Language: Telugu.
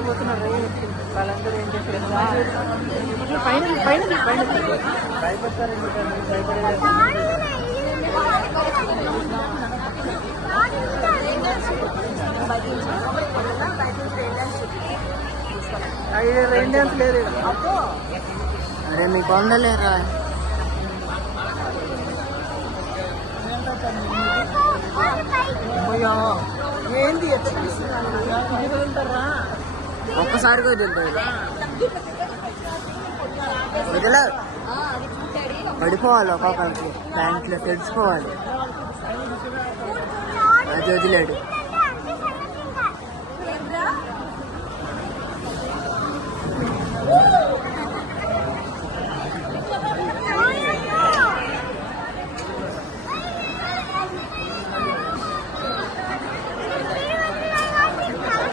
పోతున్నారు వాళ్ళందరూ ఏం చేస్తారు పైన పైన పైన భయపడతారు రెయిన్ డ్యాన్స్ లేదు. అరే మీకు వందలేరా ఏంది ఒక్కసారి పడిపోవాలి ఒక్కొక్కరికి దాంట్లో తెలుసుకోవాలి అది వదిలేడు.